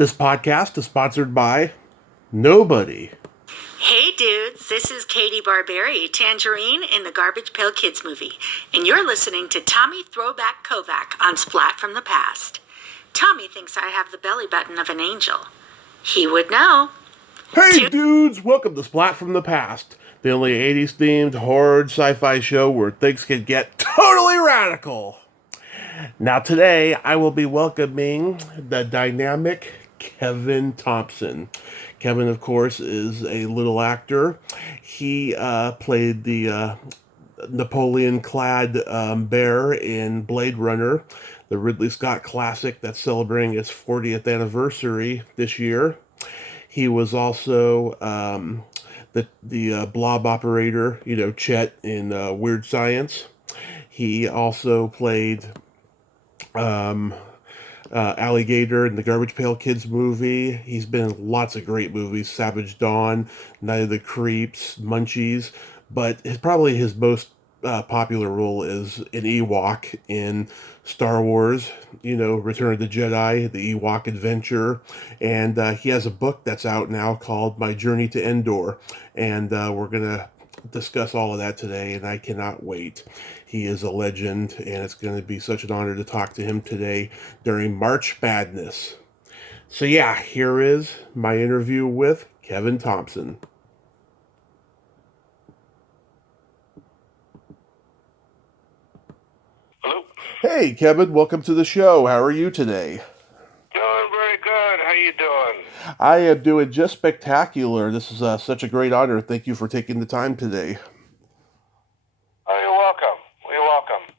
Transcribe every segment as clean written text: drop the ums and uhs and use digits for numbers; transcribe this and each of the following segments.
This podcast is sponsored by nobody. Hey dudes, this is Katie Barberi, Tangerine in the Garbage Pail Kids movie, and you're listening to Tommy Throwback Kovac on Splat from the Past. Tommy thinks I have the belly button of an angel. He would know. Hey dudes, welcome to Splat from the Past, the only 80s themed horror sci-fi show where things can get totally radical. Now today I will be welcoming the dynamic Kevin Thompson. Kevin, of course, is a little actor. He played the Napoleon-clad bear in Blade Runner, the Ridley Scott classic that's celebrating its 40th anniversary this year. He was also the blob operator, Chet in Weird Science. He also played Alligator in the Garbage Pail Kids movie. He's been in lots of great movies: Savage Dawn, Night of the Creeps, Munchies. But probably his most popular role is an Ewok in Star Wars, Return of the Jedi, the Ewok Adventure. And he has a book that's out now called My Journey to Endor. And we're going to discuss all of that today, and I cannot wait. He is a legend, and it's going to be such an honor to talk to him today during March Madness. So yeah, here is my interview with Kevin Thompson. Hello. Hey, Kevin, welcome to the show. How are you today? Doing very good. How you doing? I am doing just spectacular. This is such a great honor. Thank you for taking the time today. Oh, you're welcome. You're welcome.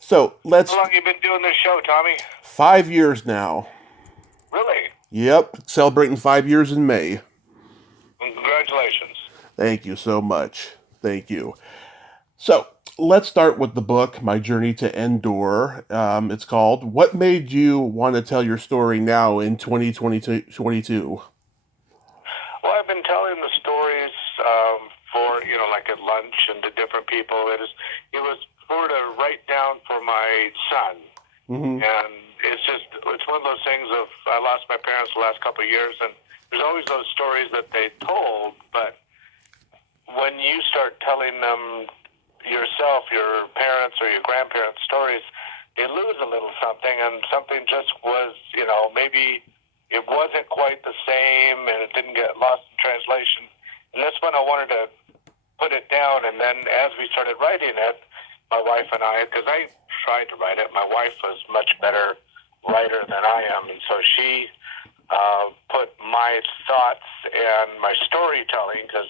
So let's. How long have you been doing this show, Tommy? 5 years now. Really? Yep, celebrating 5 years in May. Congratulations. Thank you so much. Thank you. So let's start with the book, My Journey to Endor. It's called. What made you want to tell your story now in 2022? Well, I've been telling the stories for, like at lunch and to different people. It was for to write down for my son. Mm-hmm. And it's one of those things of, I lost my parents the last couple of years, and there's always those stories that they told, but when you start telling them yourself, your parents or your grandparents' stories, they lose a little something, and something just was, maybe it wasn't quite the same, and it didn't get lost in translation. And this one, I wanted to put it down, and then as we started writing it, my wife and I, because I tried to write it, my wife was much better writer than I am, and so she put my thoughts and my storytelling, because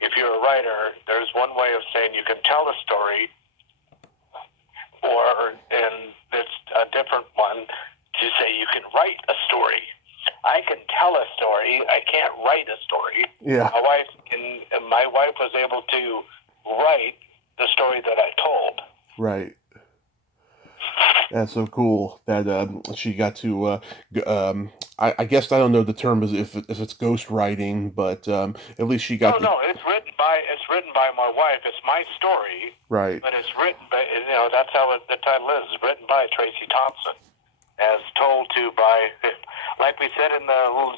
if you're a writer, there's one way of saying you can tell a story, and it's a different one to say you can write a story. I can tell a story. I can't write a story. Yeah. My wife was able to write the story that I told. Right. That's so cool that she got to. I guess I don't know the term is if it's ghost writing, but at least she got. No, it's written by my wife. It's my story. Right. But it's written by that's how the title is. It's written by Tracy Thompson, as told to by, like we said in the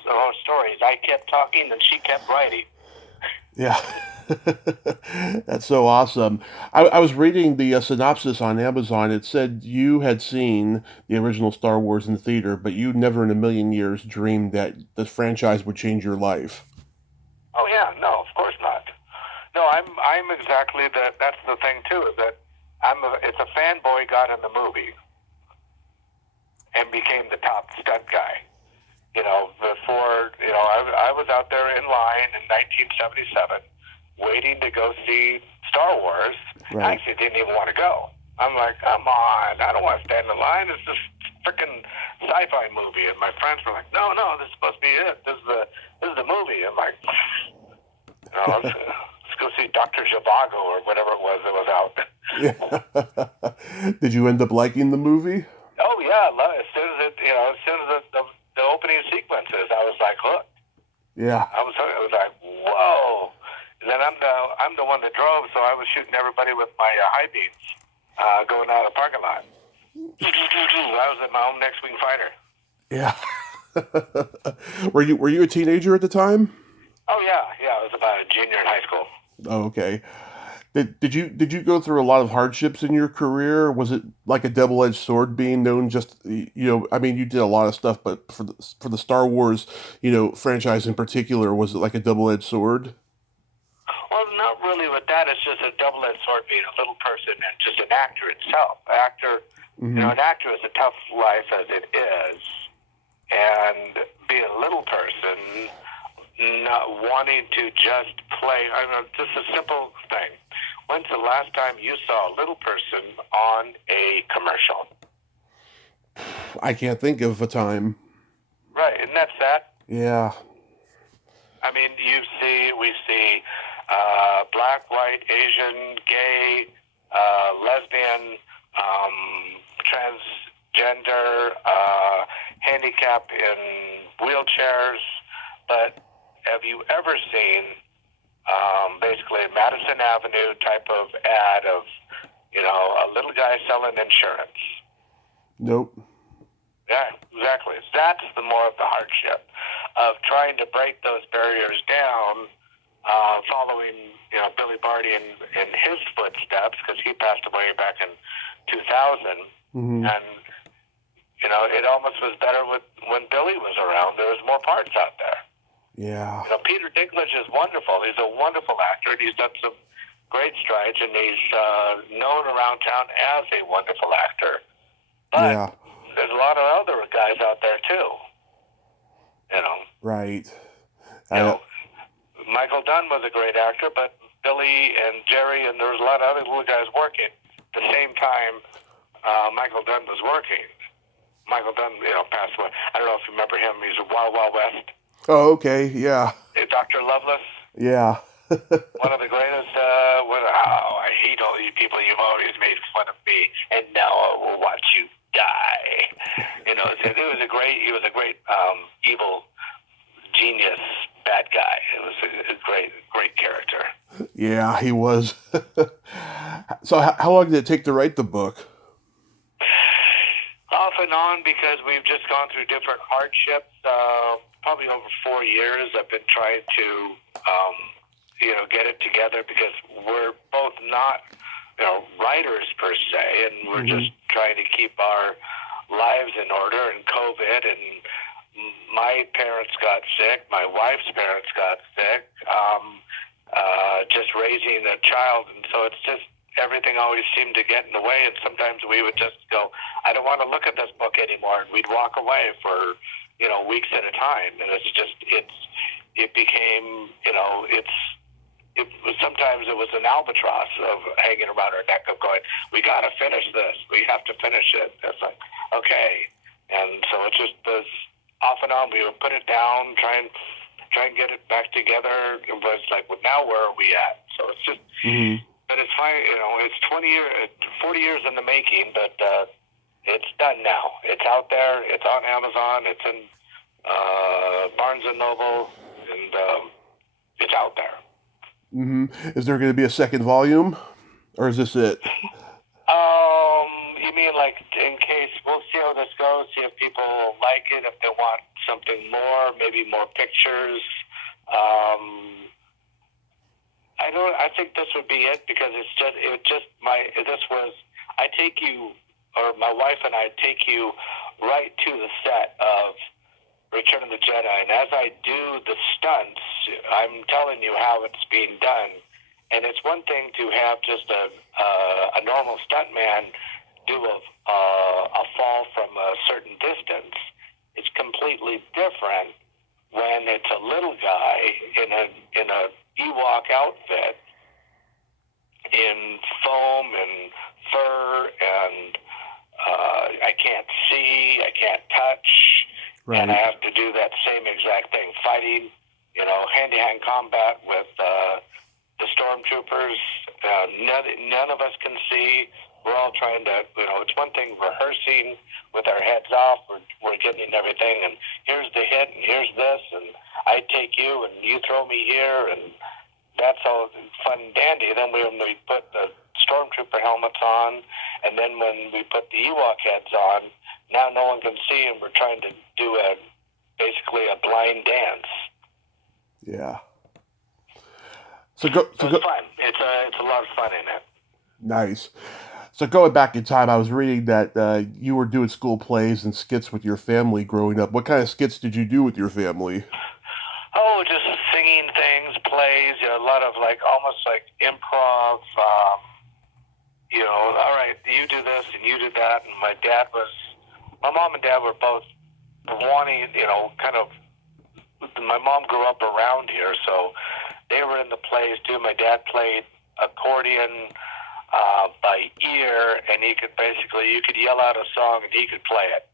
stories. I kept talking and she kept writing. Yeah. That's so awesome. I was reading the synopsis on Amazon. It said you had seen the original Star Wars in the theater, but you never in a million years dreamed that this franchise would change your life. Oh yeah, no, of course not. No, I'm exactly that. That's the thing too, is that it's a fanboy got in the movie and became the top stunt guy. Before I was out there in line in 1977. Waiting to go see Star Wars. Right. I actually didn't even want to go. I'm like, come on, I don't want to stand in line. It's this freaking sci-fi movie. And my friends were like, no, this is supposed to be it. This is the movie. I'm like, let's go see Dr. Zhivago or whatever it was that was out. Yeah. Did you end up liking the movie? Oh yeah, as soon as the opening sequences, I was like, look. Yeah. I was like, whoa. And then I'm the one that drove, so I was shooting everybody with my high beams going out of the parking lot. I was in my own next-wing fighter. Yeah. Were you a teenager at the time? Oh yeah, I was about a junior in high school. Oh, okay. Did you go through a lot of hardships in your career? Was it like a double-edged sword being known just I mean you did a lot of stuff, but for the Star Wars, franchise in particular, was it like a double-edged sword? Well, not really with that. It's just a double-edged sword being a little person and just an actor itself. Mm-hmm. An actor is a tough life as it is, and being a little person, not wanting to just play. I mean, just a simple thing. When's the last time you saw a little person on a commercial? I can't think of a time. Right, isn't that sad? Yeah. I mean, we see black, white, Asian, gay, lesbian, transgender, handicap in wheelchairs. But have you ever seen basically a Madison Avenue type of ad of, a little guy selling insurance? Nope. Yeah, exactly. That's the more of the hardship of trying to break those barriers down, following Billy Barty in his footsteps, because he passed away back in 2000, Mm-hmm. and it almost was better when Billy was around. There was more parts out there. Yeah. Peter Dinklage is wonderful. He's a wonderful actor, and he's done some great strides, and he's known around town as a wonderful actor. But Yeah. there's a lot of other guys out there too. Right. Michael Dunn was a great actor, but Billy and Jerry and there was a lot of other little guys working. At the same time, Michael Dunn was working. Michael Dunn, passed away. I don't know if you remember him. He's a Wild Wild West. Oh, okay. Yeah. Dr. Loveless. Yeah. One of the greatest. I hate all you people. You've always made fun of me, and now I will watch you die. He was a great evil genius bad guy. It was a great character. Yeah, he was. So how long did it take to write the book? Off and on, because we've just gone through different hardships. Probably over 4 years, I've been trying to, get it together, because we're both not, writers per se, and we're Mm-hmm. just trying to keep our lives in order. And COVID, and my parents got sick, my wife's parents got sick, just raising a child, and so it's just everything always seemed to get in the way. And sometimes we would just go, I don't want to look at this book anymore, and we'd walk away for weeks at a time. And it became sometimes it was an albatross of hanging around our neck of going, we got to finish this, we have to finish it. It's like, okay. And so it just was off and on. We would put it down, try and get it back together. It was like, well, now where are we at? So it's just, Mm-hmm. but it's fine. It's 40 years in the making, but it's done now. It's out there. It's on Amazon. It's in Barnes and Noble, and it's out there. Mm-hmm. Is there going to be a second volume, or is this it? You mean like in case we'll see how this goes, see if people like it, if they want something more, maybe more pictures. I think this would be it, because I take you, or my wife and I take you right to the set of Return of the Jedi, and as I do the stunts, I'm telling you how it's being done. And it's one thing to have just a normal stuntman do a fall from a certain distance. It's completely different when it's a little guy in a Ewok outfit, in foam and fur, and I can't see, I can't touch. Right. And I have to do that same exact thing, fighting, hand-to-hand combat with the stormtroopers. None of us can see. We're all trying to, it's one thing rehearsing with our heads off. We're getting everything, and here's the hit, and here's this, and I take you, and you throw me here, and that's all fun and dandy. Then when we put the stormtrooper helmets on, and then when we put the Ewok heads on, now no one can see, and we're trying to do a line dance. Yeah. It's fun. It's a lot of fun in it. Nice. So going back in time, I was reading that you were doing school plays and skits with your family growing up. What kind of skits did you do with your family? Oh, just singing things, plays, a lot of almost like improv. All right, you do this and you do that. And my mom and dad were both wanting, kind of, my mom grew up around here, so they were in the plays too. My dad played accordion by ear, and you could yell out a song and he could play it.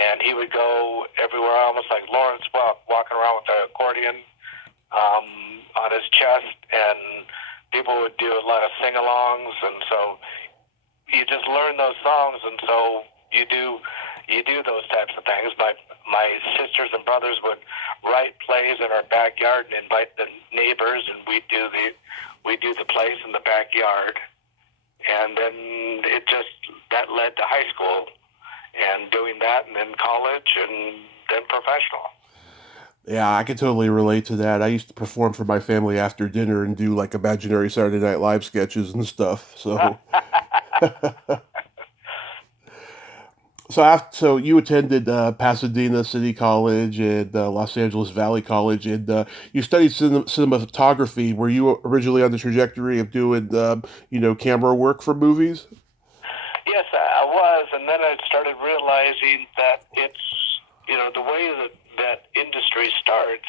And he would go everywhere, almost like Lawrence walking around with the accordion on his chest, and people would do a lot of sing-alongs, and so you just learn those songs, and so you do those types of things. My sisters and brothers would write plays in our backyard and invite the neighbors, and we do the plays in the backyard, and then that led to high school, and doing that, and then college, and then professional. Yeah, I can totally relate to that. I used to perform for my family after dinner and do imaginary Saturday Night Live sketches and stuff. So, so you attended Pasadena City College and Los Angeles Valley College, and you studied cinematography. Were you originally on the trajectory of doing, camera work for movies? Yes, I was, and then I started realizing that it's, the way that industry starts,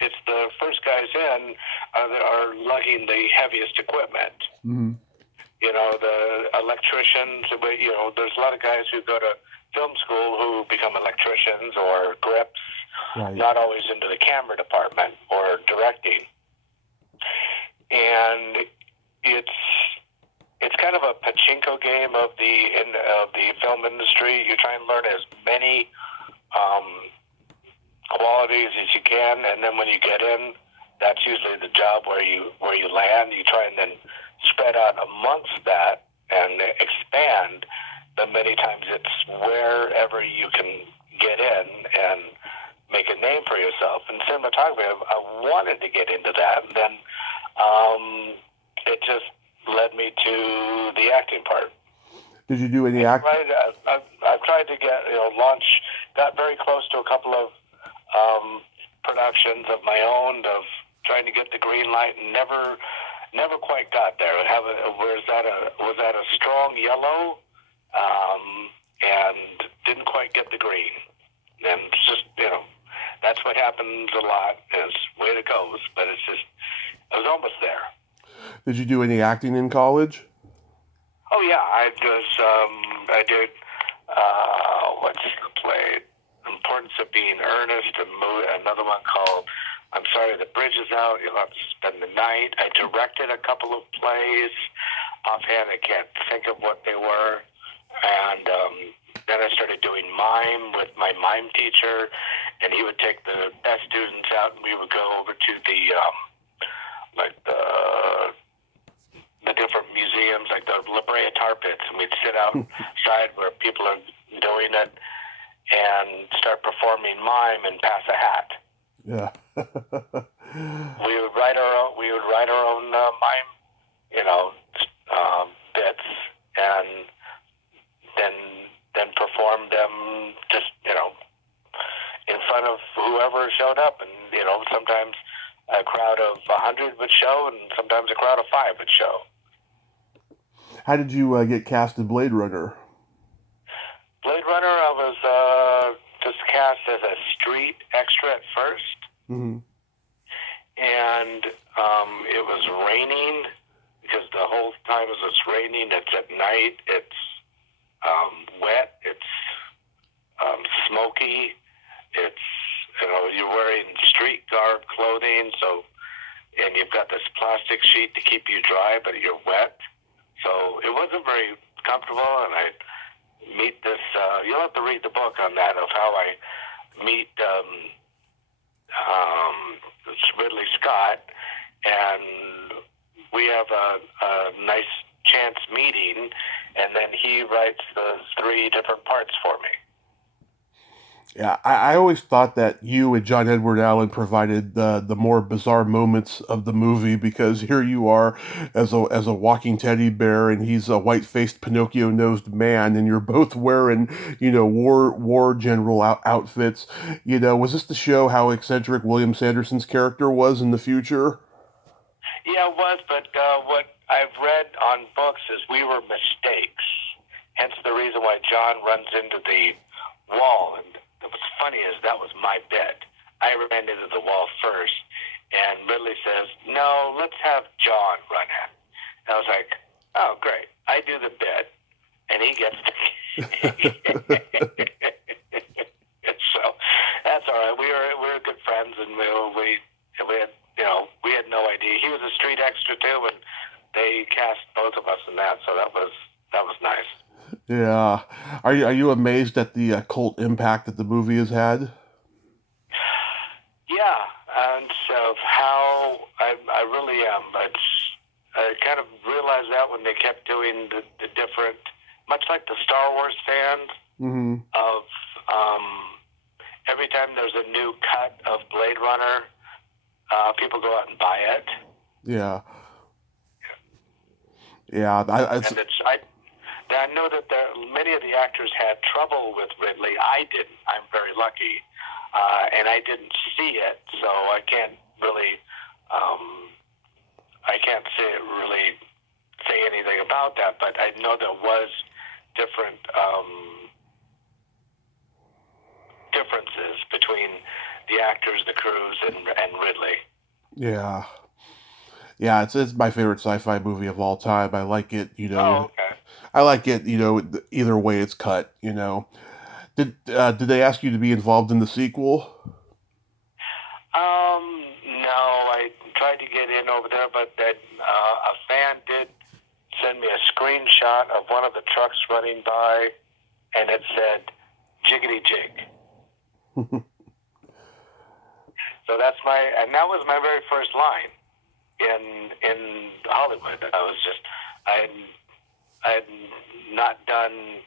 it's the first guys in are lugging the heaviest equipment. Mm-hmm. The electricians, there's a lot of guys who go to film school who become electricians or grips, right. Not always into the camera department or directing. And it's kind of a pachinko game of the film industry. You try and learn as many qualities as you can, and then when you get in, that's usually the job where you land. You try and then spread out amongst that and expand. But many times it's wherever you can get in and make a name for yourself. And cinematography, I wanted to get into that, and then it just led me to the acting part. Did you do any acting? I've tried to got very close to a couple of productions of my own, of trying to get the green light, and never quite got there. Was at a strong yellow, and didn't quite get the green. And it's just, that's what happens a lot, is the way it goes, but I was almost there. Did you do any acting in college? Oh yeah, I did. What's the play? Importance of Being Earnest. Another one called I'm Sorry the Bridge Is Out. You'll have to Spend the Night. I directed a couple of plays. Offhand, I can't think of what they were. And then I started doing mime with my mime teacher, and he would take the best students out, and we would go over to the different museums, like the La Brea Tar Pits, and we'd sit outside where people are doing it and start performing mime and pass a hat. Yeah. We would write our own mime, bits, and then perform them just in front of whoever showed up, and sometimes a crowd of 100 would show, and sometimes a crowd of 5 would show. How did you get cast in Blade Runner? Blade Runner, I was just cast as a street extra at first. Mm-hmm. And it was raining, because the whole time as it's raining, it's at night, it's wet, it's smoky, it's, you're wearing street garb clothing, and you've got this plastic sheet to keep you dry, but you're wet. So it wasn't very comfortable, and I meet this, you'll have to read the book on that, of how I meet Ridley Scott, and we have a nice chance meeting, and then he writes the 3 different parts for me. Yeah, I always thought that you and John Edward Allen provided the more bizarre moments of the movie because here you are as a walking teddy bear and he's a white-faced Pinocchio-nosed man and you're both wearing, war general outfits. Was this to show how eccentric William Sanderson's character was in the future? Yeah, it was, but what I've read on books is we were mistakes. Hence the reason why John runs into the wall. And what's funny is that was my bit. I ran into the wall first, and Ridley says, "No, let's have John run it." And I was like, "Oh, great! I do the bit, and he gets the." So that's all right. We were good friends, and we had we had no idea he was a street extra too, and they cast both of us in that. So that was nice. Yeah. Are you amazed at the cult impact that the movie has had? Yeah, and so how I really am. But I kind of realized that when they kept doing the different, much like the Star Wars fans Mm-hmm. of every time there's a new cut of Blade Runner, people go out and buy it. Yeah. Yeah. And I know that many of the actors had trouble with Ridley. I didn't. I'm very lucky, and I didn't see it, so I can't really say anything about that. But I know there was differences between the actors, the crews, and Ridley. Yeah. Yeah, it's my favorite sci-fi movie of all time. I like it, Oh, okay. I like it, either way it's cut, Did they ask you to be involved in the sequel? No, I tried to get in over there, but that a fan did send me a screenshot of one of the trucks running by, and it said "jiggity jig." So that was my very first line in Hollywood. I had not done.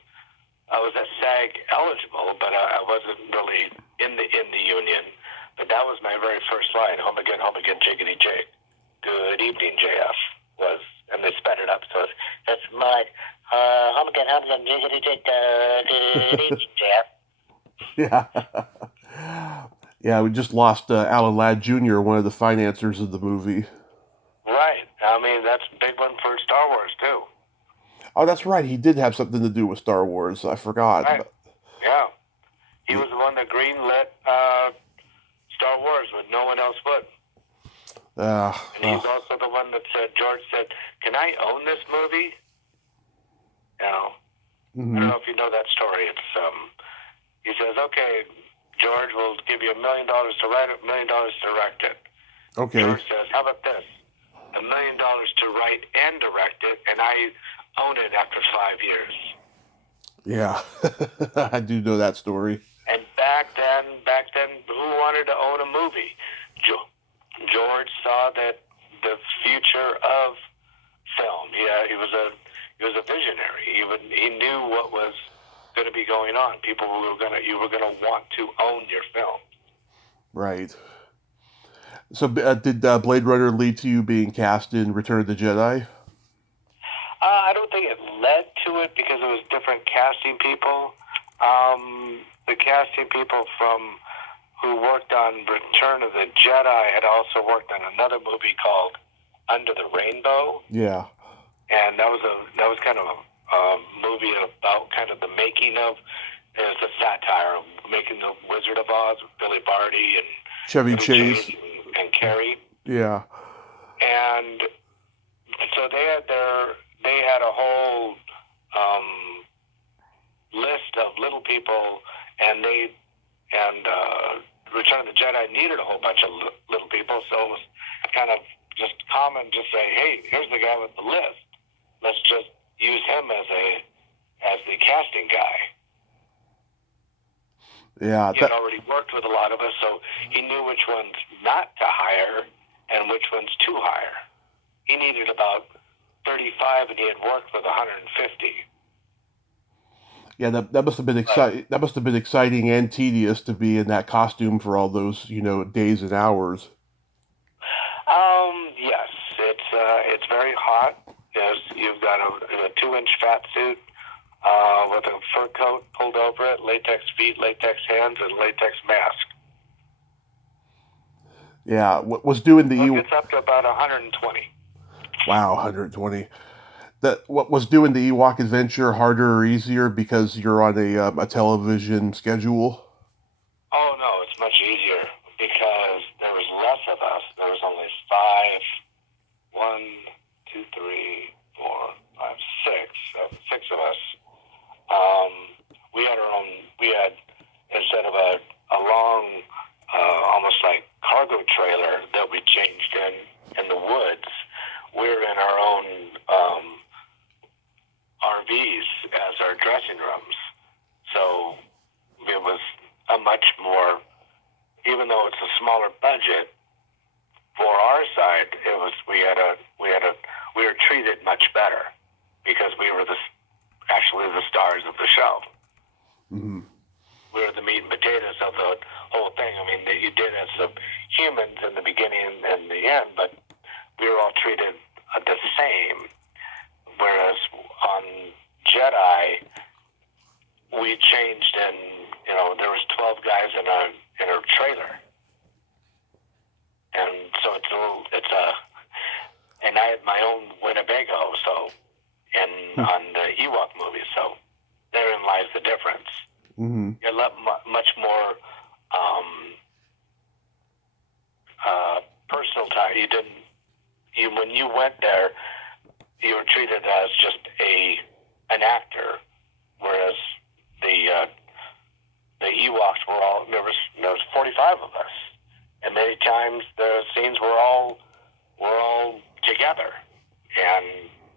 I was at SAG eligible, but I wasn't really in the union. But that was my very first line: home again, jiggity jig. Good evening, JF. And they sped it up, so that's my home again, jiggity jig. Good evening, JF. Yeah. Yeah, we just lost Alan Ladd Jr., one of the financiers of the movie. Right. I mean, that's a big one for Star Wars, too. Oh, that's right. He did have something to do with Star Wars. I forgot. Right. Yeah. He was the one that greenlit Star Wars when no one else would. And he's also the one that George said, "Can I own this movie?" Mm-hmm. I don't know if you know that story. It's he says, "Okay, George, we'll give you $1 million to write it, $1 million to direct it." Okay. George says, "How about this? $1 million to write and direct it, and I own it after 5 years." Yeah, I do know that story. And back then, who wanted to own a movie? George saw that the future of film. Yeah, he was a visionary. He knew what was going to be going on. You were gonna want to own your film. Right. So, did Blade Runner lead to you being cast in Return of the Jedi? I don't think it led to it because it was different casting people. The casting people who worked on Return of the Jedi had also worked on another movie called Under the Rainbow. Yeah. And that was kind of a movie about kind of the making of. It was a satire of making the Wizard of Oz with Billy Barty and Chevy Chase and Carrie. Yeah. And so they had a whole list of little people, and Return of the Jedi needed a whole bunch of little people, so it was kind of just common to say, "Hey, here's the guy with the list. Let's just use him as the casting guy." Yeah. He had already worked with a lot of us, so he knew which ones not to hire and which ones to hire. He needed about 35, and he had worked with 150. Yeah, that must have been exciting. That must have been exciting and tedious to be in that costume for all those, days and hours. Yes, it's very hot. Yes, you've got a 2-inch fat suit with a fur coat pulled over it, latex feet, latex hands, and latex mask. Yeah, what was doing the It gets up to about 120. Wow, 120. What was doing the Ewok adventure harder or easier because you're on a television schedule? Oh no, it's much easier because there was less of us. There was only 5. 1, 2, 3, 4, 5, 6. 6 of us. We had our own. We had, instead of a long, almost like cargo trailer that we changed in the woods, we're in our own RVs as our dressing rooms. So it was a much more, even though it's a smaller budget for our side, we were treated much better because we were actually the stars of the show. Mm-hmm. We were the meat and potatoes of the whole thing. I mean, you did as the humans in the beginning and the end, but we were all treated the same. Whereas on Jedi, we changed, and there was 12 guys in a trailer, and so and I had my own Winnebago, so on the Ewok movie, so therein lies the difference. Mm-hmm. You're much more personal time. When you went there, you were treated as just an actor, whereas the Ewoks were all, there was 45 of us, and many times the scenes were all together, and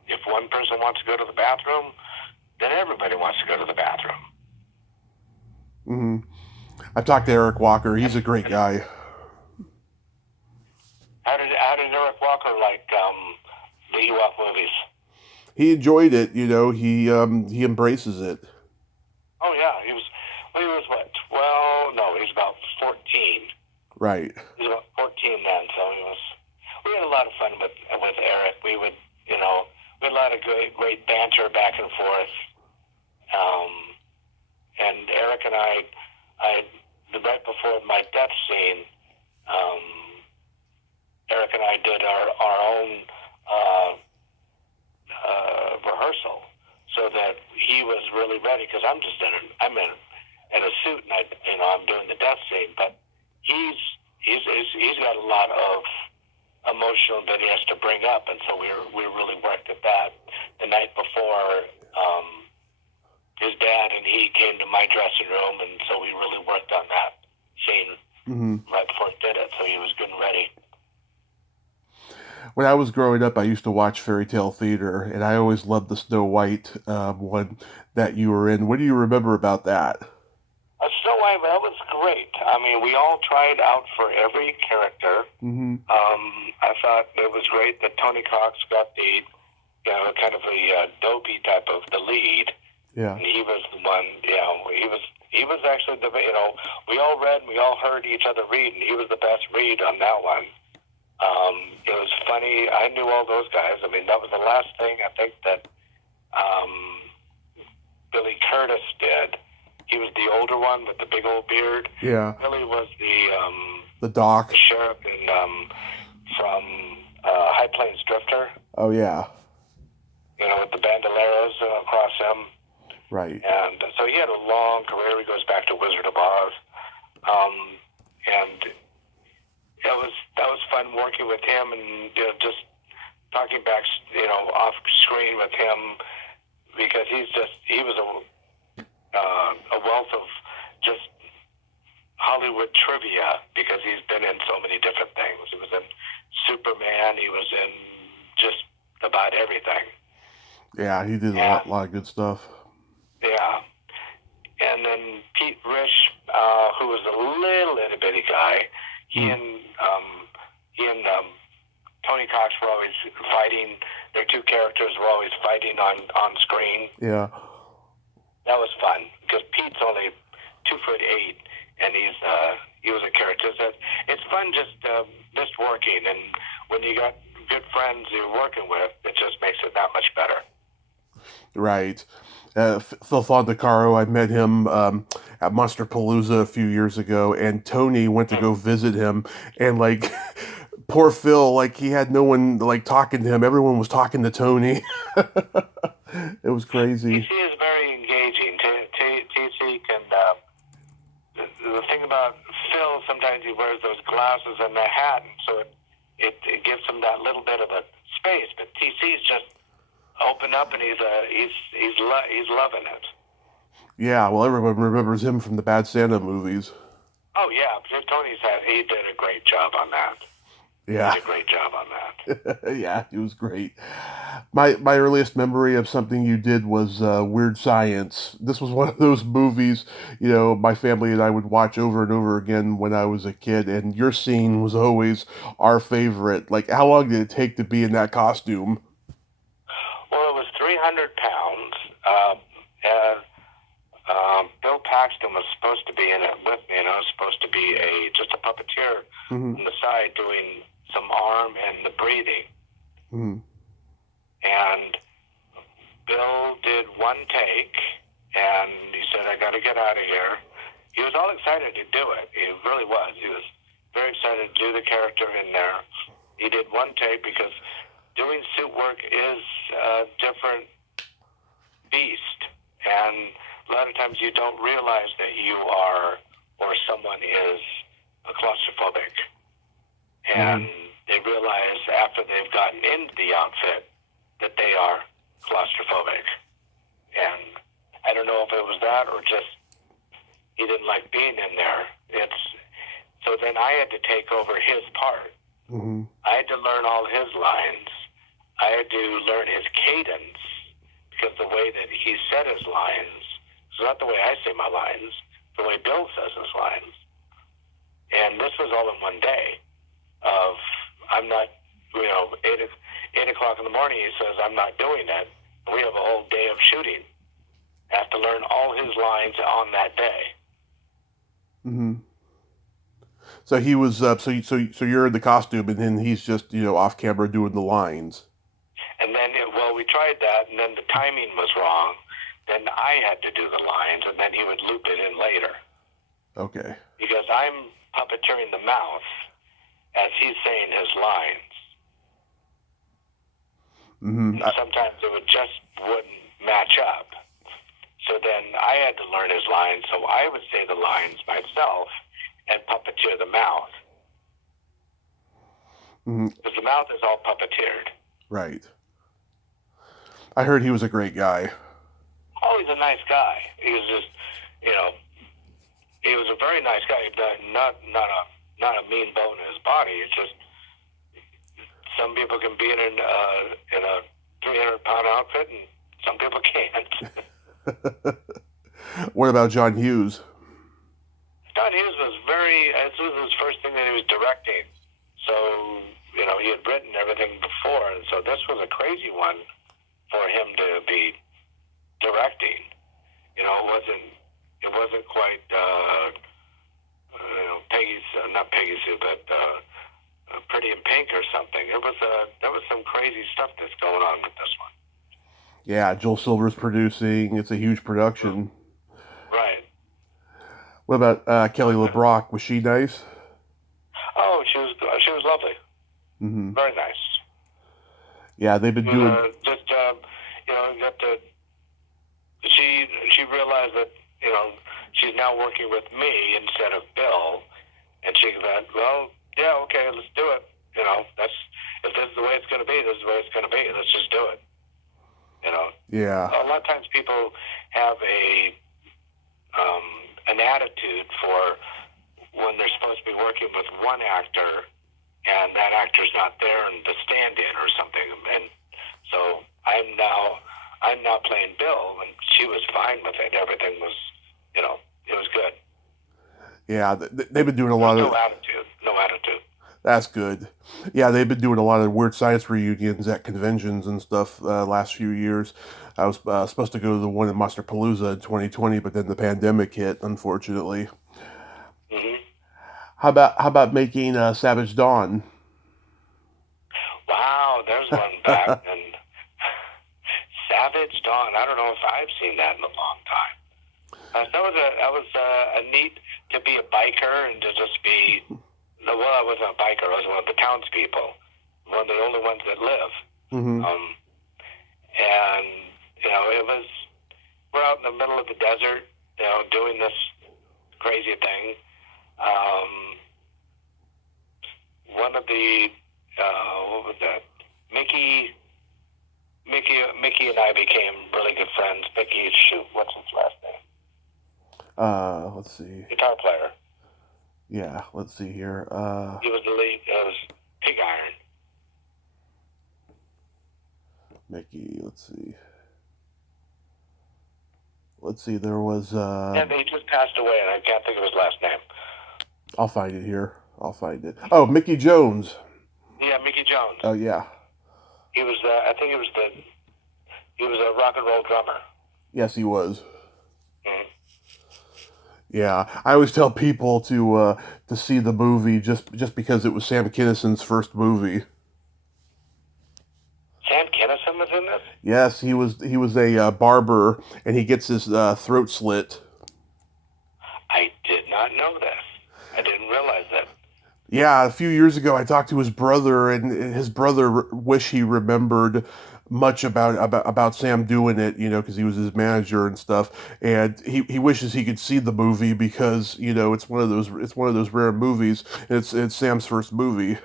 if one person wants to go to the bathroom, then everybody wants to go to the bathroom. Mm-hmm. I've talked to Eric Walker. He's a great guy. How did Eric Walker like the Ewok movies? He enjoyed it. He embraces it. Oh yeah, he was what? Well, no, he was about 14. Right. He was about 14 then, so we had a lot of fun with Eric. We would, we had a lot of great banter back and forth. And Eric and I right before my death scene, Eric and I did our own rehearsal, so that he was really ready. Because I'm in a suit, and I'm doing the death scene, but he's got a lot of emotion that he has to bring up, and so we really worked at that. The night before, his dad and he came to my dressing room, and so we really worked on that scene right before he did it, so he was good and ready. When I was growing up, I used to watch fairy tale theater, and I always loved the Snow White one that you were in. What do you remember about that? Snow White, that was great. I mean, we all tried out for every character. Mm-hmm. I thought it was great that Tony Cox got the, kind of a dopey type of the lead. Yeah. And he was the one, he was actually we all read and we all heard each other read, and he was the best read on that one. It was funny. I knew all those guys. I mean, that was the last thing I think that Billy Curtis did. He was the older one with the big old beard. Yeah. Billy was the doc, the sheriff from High Plains Drifter. Oh yeah. With the bandoleros across him. Right. And so he had a long career. He goes back to Wizard of Oz, and that was fun working with him, and just talking back, off screen with him, because he was a wealth of just Hollywood trivia, because he's been in so many different things. He was in Superman. He was in just about everything. Yeah, he did a lot of good stuff. Yeah. And then Pete Risch, who was a little itty bitty guy, he and Tony Cox were always fighting. Their two characters were always fighting on screen. Yeah. that was fun because Pete's only 2'8", and he was a character. So it's fun just working, and when you got good friends you're working with, it just makes it that much better. Right. Phil Thondacaro, I met him at Monsterpalooza a few years ago, and Tony went to go visit him, and like poor Phil, like he had no one like talking to him. Everyone was talking to Tony. It was crazy. TC is very engaging. TC can. The thing about Phil, sometimes he wears those glasses and the hat, so it gives him that little bit of a space. But TC's just open up, and he's loving it. Yeah, well, everyone remembers him from the Bad Santa movies. Oh yeah, he did a great job on that. Yeah, he did a great job on that. Yeah, he was great. My earliest memory of something you did was Weird Science. This was one of those movies, my family and I would watch over and over again when I was a kid, and your scene was always our favorite. Like, how long did it take to be in that costume? Well, it was 300 pounds. Bill Paxton was supposed to be in it with me, and I was supposed to be just a puppeteer on the side doing some arm and the breathing. Mm-hmm. And Bill did one take, and he said, I got to get out of here. He was all excited to do it. He really was. He was very excited to do the character in there. He did one take because doing suit work is a different beast. And a lot of times you don't realize that you are, or someone is, a claustrophobic. And they realize after they've gotten into the outfit that they are claustrophobic. And I don't know if it was that or just he didn't like being in there. So then I had to take over his part. Mm-hmm. I had to learn all his lines. I had to learn his cadence, because the way that he said his lines is not the way I say my lines, the way Bill says his lines. And this was all in one day of, I'm not, 8 o'clock in the morning, he says, I'm not doing it. We have a whole day of shooting. I have to learn all his lines on that day. Mm-hmm. So he was, so you're in the costume, and then he's just, off camera doing the lines. And then, we tried that, and then the timing was wrong. Then I had to do the lines, and then he would loop it in later. Okay. Because I'm puppeteering the mouth as he's saying his lines. Mm-hmm. Sometimes it wouldn't match up. So then I had to learn his lines, so I would say the lines myself and puppeteer the mouth. Because the mouth is all puppeteered. Right. I heard he was a great guy. Oh, he's a nice guy. He was just, he was a very nice guy. Not a mean bone in his body. It's just some people can be in a 300-pound outfit, and some people can't. What about John Hughes? John Hughes was this was his first thing that he was directing. So, he had written everything before, and so this was a crazy one for him to be directing. It wasn't quite not Peggy Sue, but Pretty in Pink or something. There was some crazy stuff that's going on with this one. Yeah, Joel Silver's producing. It's a huge production. Right. What about Kelly LeBrock? Was she nice? Oh, she was lovely. Mm-hmm. Very nice. Yeah, they've been doing. She realized that she's now working with me instead of Bill, and she went, well, yeah, okay, let's do it. If this is the way it's going to be, this is the way it's going to be. Let's just do it. Yeah. A lot of times people have an attitude for when they're supposed to be working with one actor, and that actor's not there in the stand-in or something. And so I'm now playing Bill, and she was fine with it. Everything was, it was good. Yeah, they've been doing a lot of... No attitude. That's good. Yeah, they've been doing a lot of Weird Science reunions at conventions and stuff last few years. I was supposed to go to the one in Monsterpalooza in 2020, but then the pandemic hit, unfortunately. Hmm. How about making Savage Dawn? Wow, there's one back. And Savage Dawn. I don't know if I've seen that in a long time. That was a neat to be a biker and to just be. Well, I wasn't a biker. I was one of the townspeople, one of the only ones that live. Mm-hmm. And it was. We're out in the middle of the desert, doing this crazy thing. One of the what was that? Mickey and I became really good friends. What's his last name? Let's see. Guitar player. Yeah, let's see here. He was the lead. It was Pig Iron. Mickey, let's see, there was... And he just passed away, and I can't think of his last name. I'll find it here. Oh, Mickey Jones. Yeah, Mickey Jones. Oh, yeah. He was I think he was a rock and roll drummer. Yes, he was. Mm-hmm. Yeah, I always tell people to see the movie just because it was Sam Kinnison's first movie. Sam Kinison was in this? Yes, he was a barber, and he gets his throat slit. I did not know this. I didn't realize that. Yeah, a few years ago, I talked to his brother, and his brother wished he remembered much about Sam doing it, because he was his manager and stuff. And he wishes he could see the movie because it's one of those rare movies. It's Sam's first movie.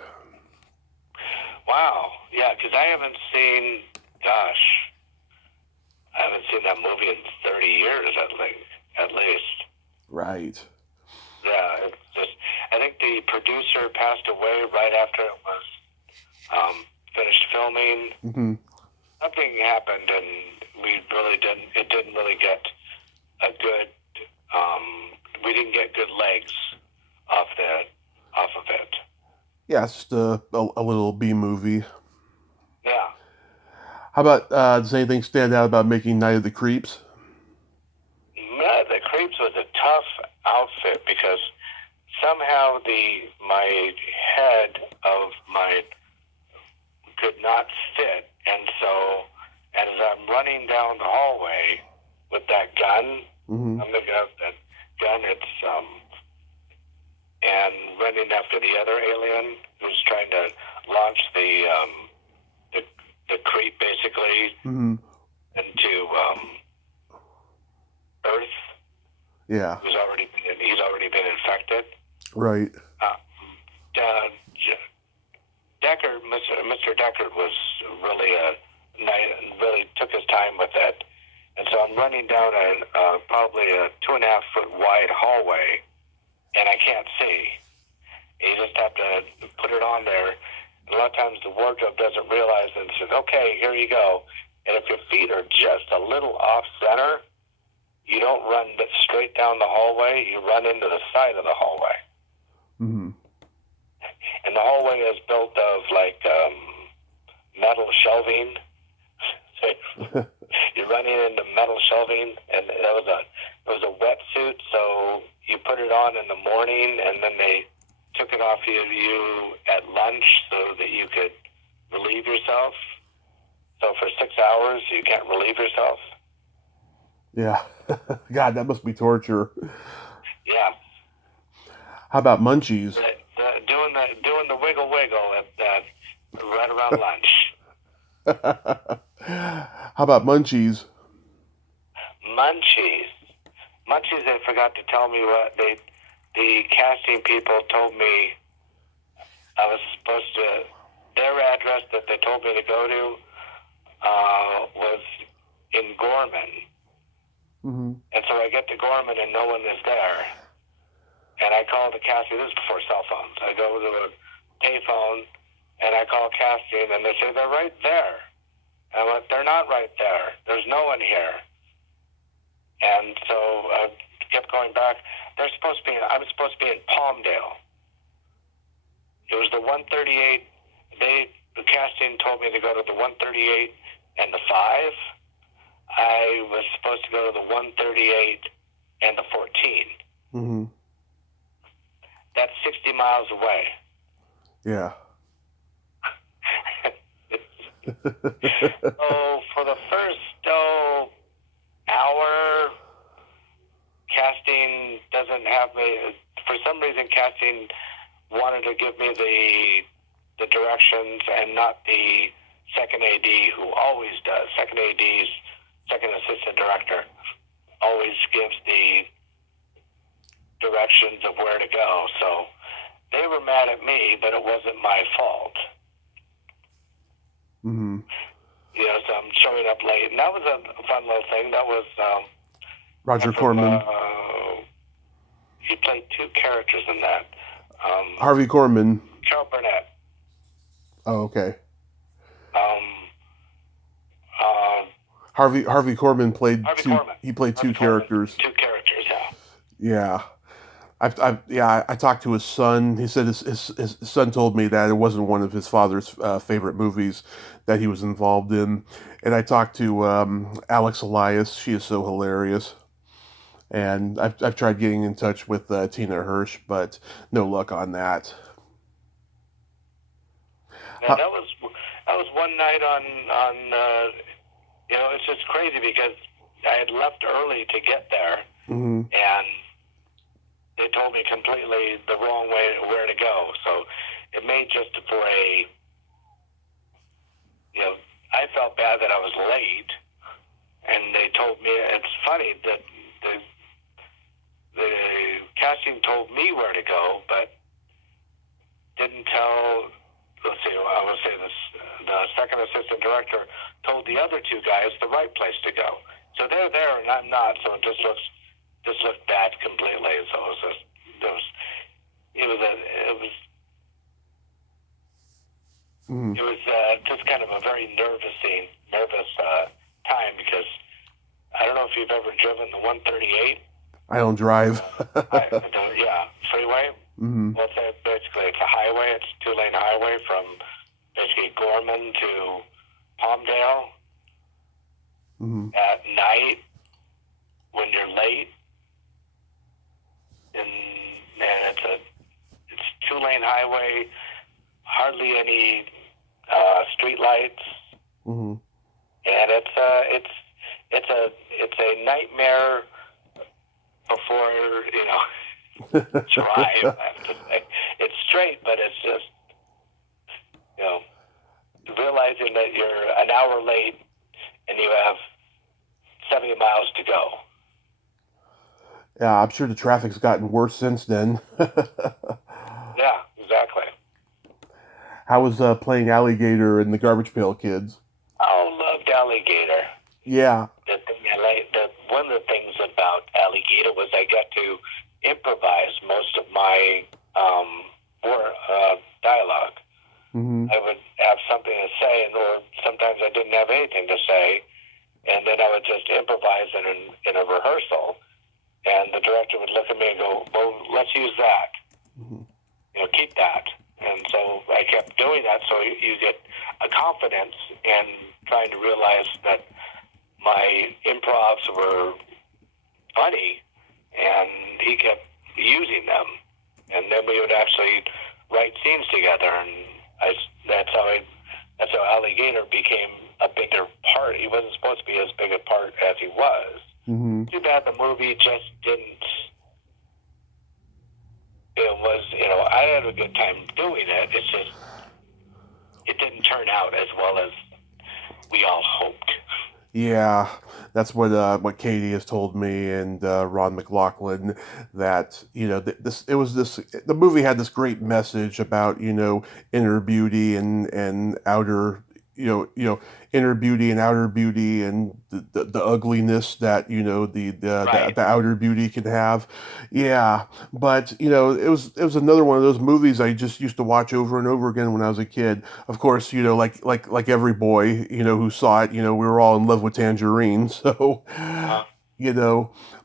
Wow. Yeah, because I haven't seen that movie in 30 years at least. Right. Yeah, it's just, I think the producer passed away right after it was finished filming. Mm-hmm. Something happened, and it didn't really get a good, we didn't get good legs off of it. Yeah, it's just a little B movie. Yeah. How about, does anything stand out about making Night of the Creeps? The Creeps was a tough outfit because somehow my head of mine could not fit, and so as I'm running down the hallway with that gun, Mm-hmm. I'm looking at that gun. And running after the other alien who's trying to launch the creep basically Mm-hmm. into Earth. Yeah. He's already been infected. Right. Mr. Deckard was really took his time with it, and so I'm running down probably a 2.5 foot wide hallway, and I can't see. You just have to put it on there. A lot of times the wardrobe doesn't realize and says, "Okay, here you go." And if your feet are just a little off center, you don't run straight down the hallway. You run into the side of the hallway. Mm-hmm. And the hallway is built of metal shelving. So you're running into metal shelving, and it was a wetsuit. So you put it on in the morning, and then they took it off of you at lunch so that you could relieve yourself. So for 6 hours, you can't relieve yourself. Yeah. God, that must be torture. Yeah. How about Munchies? Doing the wiggle right around lunch. How about Munchies? Munchies, they forgot to tell me the casting people told me I was supposed to, their address that they told me to go to was in Gorman. Mm-hmm. And so I get to Gorman and no one is there. And I call the casting, this is before cell phones. I go to a payphone and I call casting and they say they're right there. And I'm like, they're not right there. There's no one here. And so I kept going back. I was supposed to be in Palmdale. It was the 138. The casting told me to go to the 138 and the 5. I was supposed to go to the 138 and the 14. Mm-hmm. That's 60 miles away. Yeah. So for the first hour, casting doesn't have me. For some reason, casting wanted to give me the directions and not the second AD, who always does. Second AD's second assistant director always gives the directions of where to go. So they were mad at me, but it wasn't my fault. Mm-hmm. You know, so I'm showing up late, and that was a fun little thing. That was Roger Corman. He played 2 characters in that. Harvey Korman. Carol Burnett. Oh, okay. Um, Harvey Korman played Harvey two. Korman. He played Harvey two characters. Korman, 2 characters, yeah. Yeah. I talked to his son. He said his son told me that it wasn't one of his father's favorite movies that he was involved in. And I talked to Alex Elias. She is so hilarious. And I've tried getting in touch with Tina Hirsch, but no luck on that. Yeah, that was one night on it's just crazy because I had left early to get there, Mm-hmm. and they told me completely the wrong way where to go. So it made just for I felt bad that I was late, and they told me, it's funny that the casting told me where to go, but didn't tell, I would say this, the second assistant director told the other 2 guys the right place to go. So they're there and I'm not, so it just looked bad completely. So it was just kind of a very nervous time, because I don't know if you've ever driven the 138. I don't drive. Freeway. Mm-hmm. Well, basically it's a highway. It's a 2-lane highway from basically Gorman to Palmdale. Mm-hmm. At night, when you're late, and it's 2-lane highway, hardly any street lights, Mm-hmm. and it's a nightmare before drive. I have to say. It's straight, but it's just realizing that you're an hour late and you have 70 miles to go. Yeah, I'm sure the traffic's gotten worse since then. Yeah, exactly. How was playing Alligator in the Garbage Pail Kids? Oh, loved Alligator. Yeah. One of the things about Alligator was I got to improvise most of my dialogue. Mm-hmm. I would have something to say, or sometimes I didn't have anything to say, and then I would just improvise in a rehearsal, and the director would look at me and go, "Well, let's use that. Mm-hmm. Keep that." And so I kept doing that, so you get a confidence in trying to realize that my improvs were funny, and he kept using them, and then we would actually write scenes together, and that's how Alligator became a bigger part. He wasn't supposed to be as big a part as he was. Mm-hmm. Too bad the movie just didn't. It was, I had a good time doing it. It's just it didn't turn out as well as we all hoped. Yeah, that's what Katie has told me, and Ron McLaughlin, that the movie had this great message about inner beauty and outer inner beauty and outer beauty, and the ugliness that Right. the outer beauty can have. Yeah, but it was another one of those movies I just used to watch over and over again when I was a kid. Of course, like every boy who saw it, we were all in love with Tangerine. So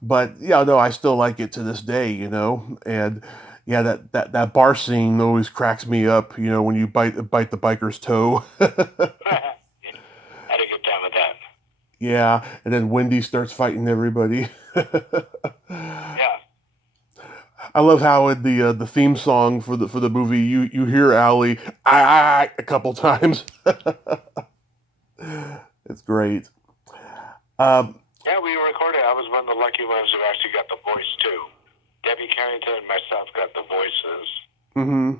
but yeah, no, I still like it to this day. And Yeah, that bar scene always cracks me up. You know, when you bite the biker's toe. Had a good time with that. Yeah, and then Wendy starts fighting everybody. Yeah. I love how in the theme song for the movie you hear Allie a couple times. It's great. Um, Yeah, we recorded. I was one of the lucky ones who actually got the voice too. Debbie Carrington and myself got the voices. mm-hmm.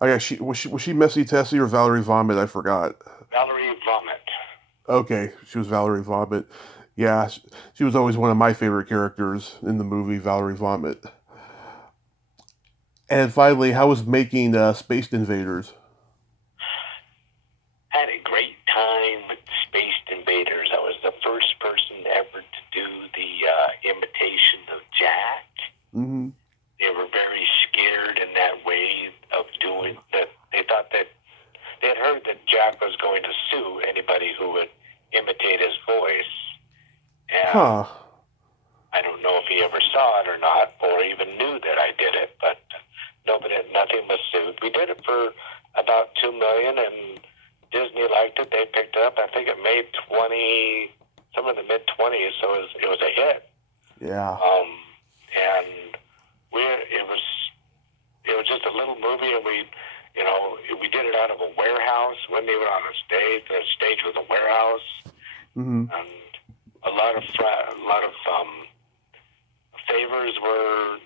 Oh yeah, was she Messy Tessie or Valerie Vomit? I forgot. Valerie Vomit. Okay, she was Valerie Vomit. Yeah, she was always one of my favorite characters in the movie, Valerie Vomit. And finally, how was making Space Invaders? Had a great time with Space Invaders. I was the first person ever to do the imitation of Jack. Mm-hmm. They were very scared in that way of doing that. They thought that they had heard that Jack was going to sue anybody who would imitate his voice. And Huh. I don't know if he ever saw it or not, or even knew that I did it, but nothing was sued. We did it for about $2 million, and Disney liked it. They picked it up. I think it made some in the mid-20s, so it was a hit. Yeah. And it was just a little movie, and we did it out of a warehouse. Wasn't even on a stage. The stage was a warehouse, Mm-hmm. and a lot of favors were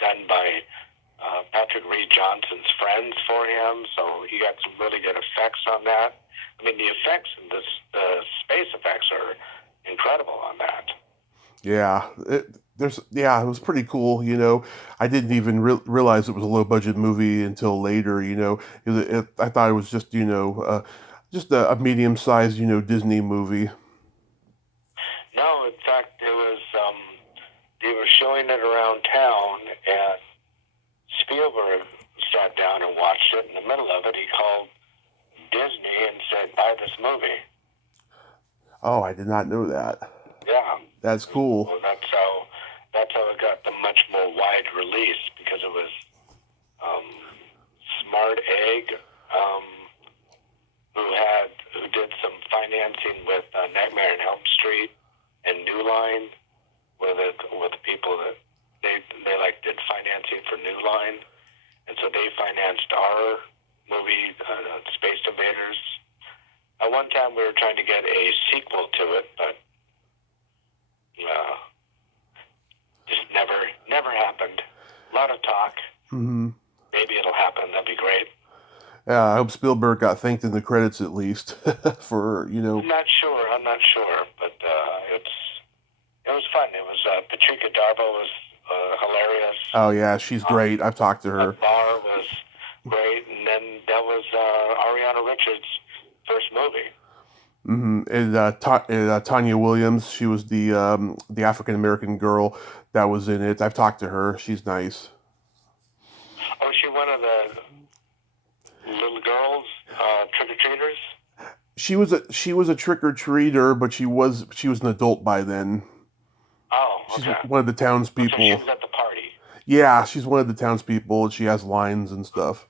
done by Patrick Reed Johnson's friends for him, so he got some really good effects on that. I mean, the effects, the space effects are incredible on that. Yeah. It was pretty cool. You know, I didn't even realize it was a low budget movie until later. You know, I thought it was just just a medium sized Disney movie. No, in fact, it was they were showing it around town, and Spielberg sat down and watched it. In the middle of it, he called Disney and said, "Buy this movie." Oh, I did not know that. Yeah, That's cool. well, that's how it got the much more wide release, because it was Smart Egg, who did some financing with Nightmare on Elm Street and New Line, with the people that they did financing for New Line, and so they financed our movie, Space Invaders. At one time, we were trying to get a sequel to it, but just never happened. A lot of talk. Mm-hmm. Maybe it'll happen. That'd be great. Yeah, I hope Spielberg got thanked in the credits at least for I'm not sure, but it was fun. It was Patricia Darbo was hilarious. Oh yeah, she's great. I've talked to her. Bar was great, and then that was Ariana Richards' first movie. Mm-hmm. And Tanya Williams, she was the African American girl that was in it. I've talked to her. She's nice. Oh, she one of the little girls, trick-or-treaters? She was a trick or treater, but she was an adult by then. Oh, okay. She's one of the townspeople. So she was at the party. Yeah, she's one of the townspeople, and she has lines and stuff.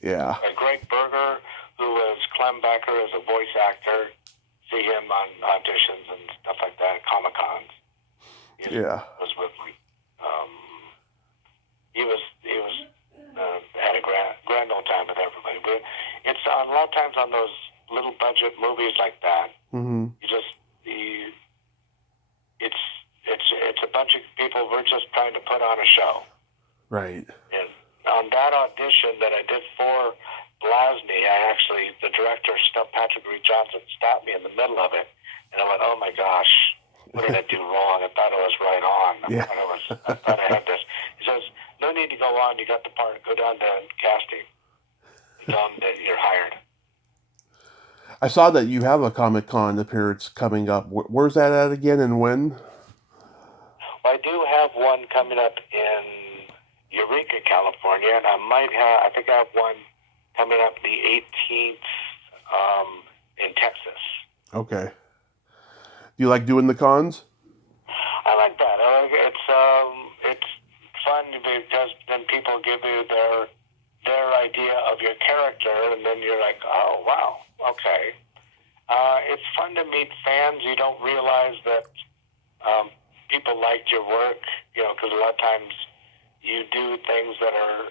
Yeah. Greg Berger, who was Clem Becker as a voice actor, see him on auditions and stuff like that at Comic-Cons. Yeah. Was with me. He was had a grand old time with everybody. But it's a lot of times on those little budget movies like that. Mm-hmm. It's a bunch of people. We're just trying to put on a show. Right. And on that audition that I did for Blasny, the director, Patrick Reed Johnson, stopped me in the middle of it, and I went, "Oh my gosh, what did I do wrong? I thought I was right on. Yeah. I thought I had this." He says, "No need to go on. You got the part. Go down to casting. Tell them that you're hired." I saw that you have a Comic-Con appearance coming up. Where's that at again, and when? Well, I do have one coming up in Eureka, California, and I think I have one coming up the 18th in Texas. Okay. Do you like doing the cons? I like that. It's fun because then people give you their idea of your character, and then you're like, oh, wow, okay. It's fun to meet fans. You don't realize that people liked your work, because a lot of times you do things that are,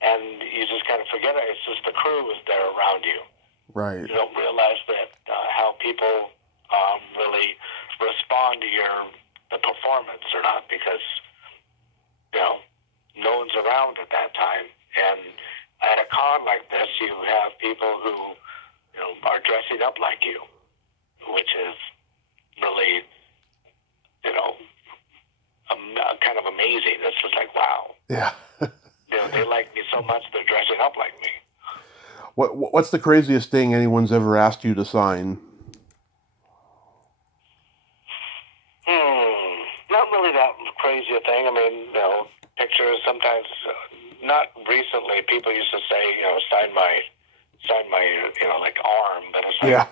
and you just kind of forget it. It's just the crew is there around you. Right. You don't realize that how people really respond to the performance or not, because no one's around at that time. And at a con like this, you have people who are dressing up like you, which is really kind of amazing. It's just like, wow. Yeah. They like me so much they're dressing up like me. What's the craziest thing anyone's ever asked you to sign? Not really that crazy a thing. I mean, pictures sometimes. Not recently. People used to say, sign my, like arm, but it's like, Yeah.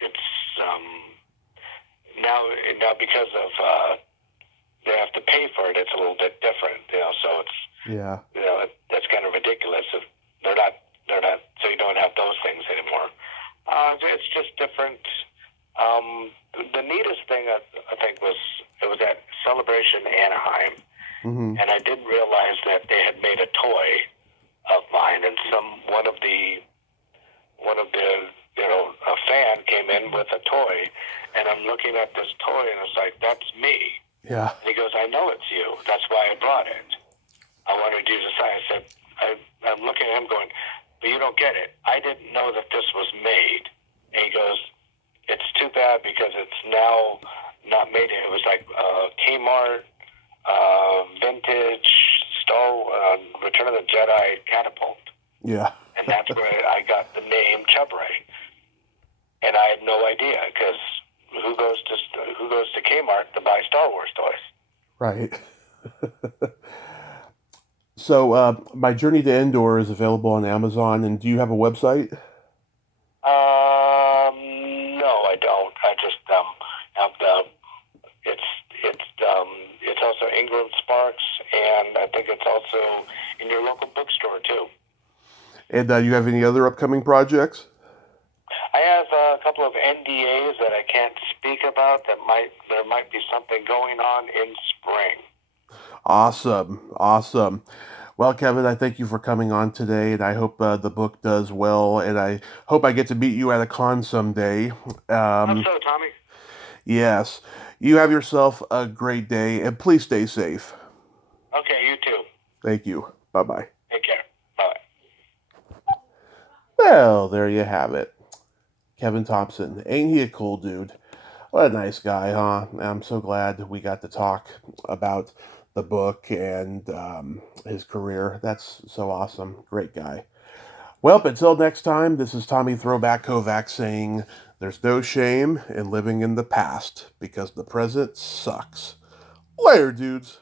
it's now because of they have to pay for it. It's a little bit different, So it's Yeah. That's kind of ridiculous. If they're not. So you don't have those things anymore. It's just different. The neatest thing I think was it was at Celebration Anaheim, and I didn't realize that they had made a toy of mine, and one of the a fan came in with a toy, and I'm looking at this toy, and it's like, that's me. Yeah. And he goes, I know it's you. That's why I brought it. I wanted you to sign. I said, I'm looking at him going, but you don't get it. I didn't know that this was made. And he goes, it's too bad because it's now not made. It was like Kmart, vintage, Return of the Jedi catapult. Yeah. And that's where I got the name Chubray. And I had no idea because who goes to Kmart to buy Star Wars toys? Right. So, My Journey to Endor is available on Amazon, and do you have a website? No, I don't. I just have it's also Ingram Sparks, and I think it's also in your local bookstore too. And you have any other upcoming projects? I have a couple of NDAs that I can't speak about. There might be something going on in spring. Awesome. Well, Kevin, I thank you for coming on today, and I hope the book does well, and I hope I get to meet you at a con someday. Hope so, Tommy. Yes. You have yourself a great day, and please stay safe. Okay, you too. Thank you. Bye-bye. Take care. Bye. Well, there you have it. Kevin Thompson. Ain't he a cool dude? What a nice guy, huh? I'm so glad we got to talk about the book and his career. That's so awesome. Great guy. Well, until next time, this is Tommy Throwback Kovac saying there's no shame in living in the past because the present sucks. Later, dudes.